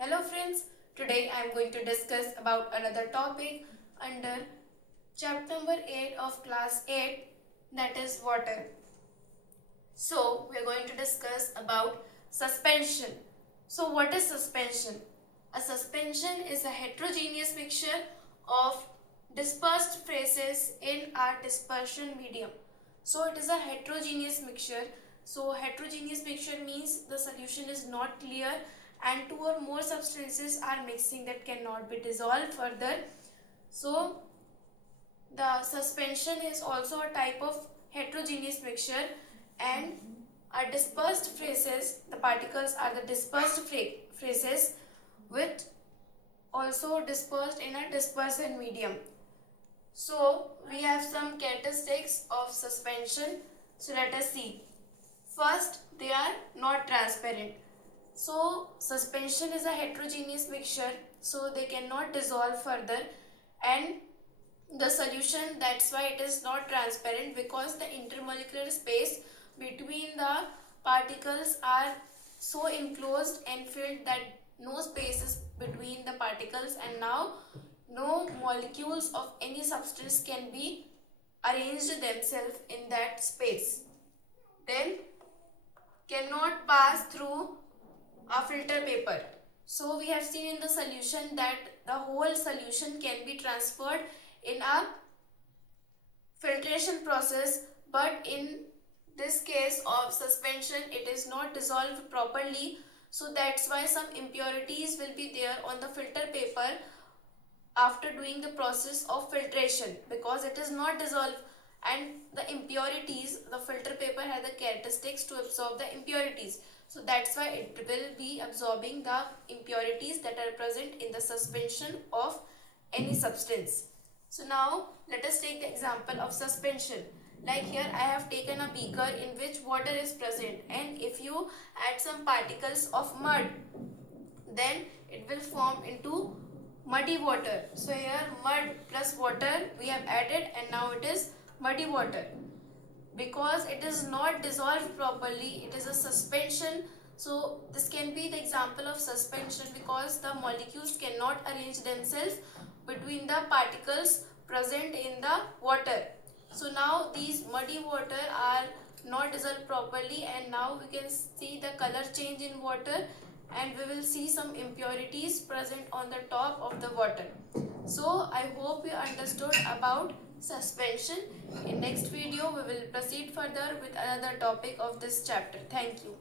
Hello friends, today I am going to discuss about another topic under chapter number 8 of class 8, that is water. So we are going to discuss about suspension. So what is suspension? A suspension is a heterogeneous mixture of dispersed phases in a dispersion medium. So it is a heterogeneous mixture. So heterogeneous mixture means the solution is not clear and two or more substances are mixing that cannot be dissolved further. So the suspension is also a type of heterogeneous mixture, and are dispersed phases. The particles are the dispersed phases which also dispersed in a dispersion medium. So we have some characteristics of suspension. So let us see. First, they are not transparent. So suspension is a heterogeneous mixture, so they cannot dissolve further, and the solution, that's why it is not transparent, because the intermolecular space between the particles are so enclosed and filled that no space is between the particles, and now no molecules of any substance can be arranged themselves in that space. Then cannot pass through a filter paper. So we have seen in the solution that the whole solution can be transferred in a filtration process, but in this case of suspension it is not dissolved properly. So that's why some impurities will be there on the filter paper after doing the process of filtration, because it is not dissolved, and the impurities, the filter paper has the characteristics to absorb the impurities. So that's why it will be absorbing the impurities that are present in the suspension of any substance. So now let us take the example of suspension. Like here I have taken a beaker in which water is present, and if you add some particles of mud, then it will form into muddy water. So here mud plus water we have added, and now it is muddy water. Because it is not dissolved properly, it is a suspension. So this can be the example of suspension, because the molecules cannot arrange themselves between the particles present in the water. So now these muddy water are not dissolved properly, and now we can see the color change in water, and we will see some impurities present on the top of the water. So I hope you understood about suspension. In next video we will proceed further with another topic of this chapter. Thank you.